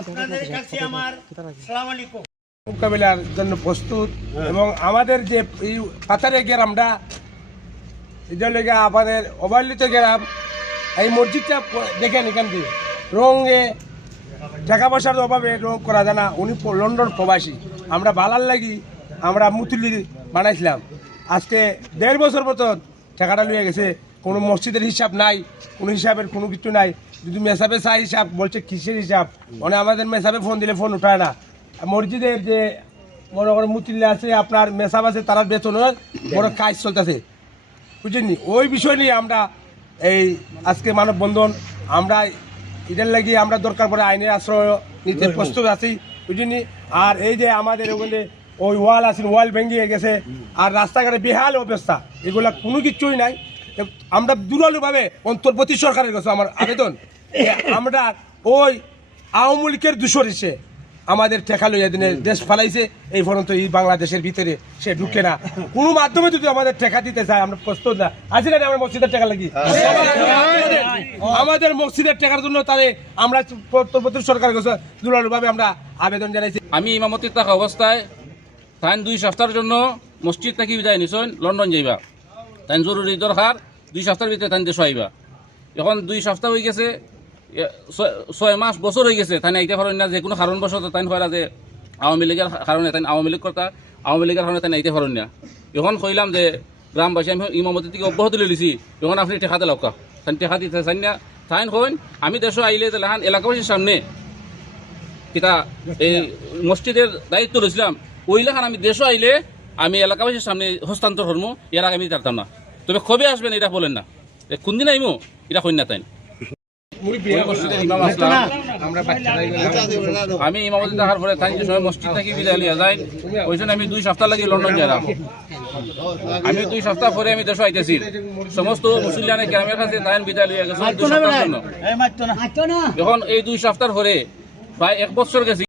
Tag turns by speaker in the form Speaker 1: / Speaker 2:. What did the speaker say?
Speaker 1: আপনাদের কাছে আমার সালাম আলাইকুম।
Speaker 2: মোকাবিলার জন্য প্রস্তুত এবং আমাদের যে এই পাথারে গ্রামটা এটা লেগে আমাদের অবহেলিত গ্রাম এই মসজিদটা দেখেন এখান থেকে রঙে টাকা পয়সার অভাবে রং করা যায় না। উনি লন্ডন প্রবাসী। আমরা বালার লাগি আমরা মুতুলি বানাইছিলাম। আজকে দেড় বছর মতন টাকাটা লুয়ে গেছে। কোনো মসজিদের হিসাব নাই, কোনো হিসাবের কোনো কিছু নাই। যদি মেসাবে চাই হিসাব বলছে, কিসের হিসাব? মানে আমাদের মেসাবে ফোন দিলে ফোন উঠায় না। মসজিদের যে মনে করেন মুতিল্লা আছে, আপনার মেসাব আছে তারা বেতনের বড় কাজ চলতেছে। বুঝলেননি ওই বিষয় নিয়ে আমরা এই আজকে মানববন্ধন, আমরা এদের লাগি আমরা দরকার পড়ে আইনের আশ্রয় নিতে প্রস্তুত আছি। বুঝলি আর এই যে আমাদের ওখানে ওই ওয়াল আছে, ওয়াল ভেঙে গেছে, আর রাস্তাঘাটে বেহাল অবস্থা। এগুলা কোনো কিছুই নাই। আমরা দুরালুভাবে অন্তর্বর্তী সরকারের কাছে আমার আবেদন আমরা ওই আওয়ামী লীগের দূষর এসে আমাদের ঠেকা লইয়া দিনে দেশ ফালাইছে, এই পর্যন্ত এই বাংলাদেশের ভিতরে সে ঢুকে না। কোনো মাধ্যমে যদি আমাদের ঠেকা দিতে চায়, আমরা প্রস্তুত না। আছি না আমরা মসজিদের টাকা লাগি? আমাদের মসজিদের টাকার জন্য তাহলে আমরা পরবর্তী সরকারের কাছে দুলালভাবে আমরা আবেদন জানাইছি।
Speaker 3: আমি ইমামতি থাকা অবস্থায় তাইন দুই সপ্তাহের জন্য মসজিদ থাকি বিদায় নিছন? লন্ডন যাইবা। তাইন জরুরি দরকার, দুই সপ্তাহের ভিতরে তাই দেশ এখন দুই সপ্তাহ হয়ে গেছে ছয়- মাস বছর হয়ে গেছে তাই আইতে পারেন না যে কোনো কারণবশত তাইন হয় যে আওয়ামী লীগের কারণে তাই আওয়ামী লীগ কর্তা, আওয়ামী লীগের কারণে তাই আইতে পারেন না। এখন কইলাম যে গ্রামবাসী আমি ইমামতি থেকে অব্যাহতি লিছি, এখন আপনি টেকা দিলাম তাই টেকা দিতে চাই না, তাইন হইন, আমি দেশ আইলে তাহলে এলাকাবাসীর সামনে কিতা এই মসজিদের দায়িত্ব রয়েছিলাম ওইলাখান আমি দেশও আইলে আমি এলাকাবাসীর সামনে হস্তান্তর করব এর আগে আমি পারতাম না। তবে কবে আসবেন এটা বলেন না। এ কোন দিন আইমো? এটা না তাই আমি ইমামতি দেখার পরে তাই সময় মসজিদ থেকে বিদায় লিয়া যায় ওই জন্য আমি দুই সপ্তাহ লাগি লন্ডন গেলাম আমি দুই সপ্তাহ পরে আমি দেশ আইতেছি। সমস্ত মুসলিয়ানে গ্রামের কাছে তাই বিদায় লিয়া গেছে দুই এখন এই দুই সপ্তাহ পরে প্রায় এক বছর গেছি।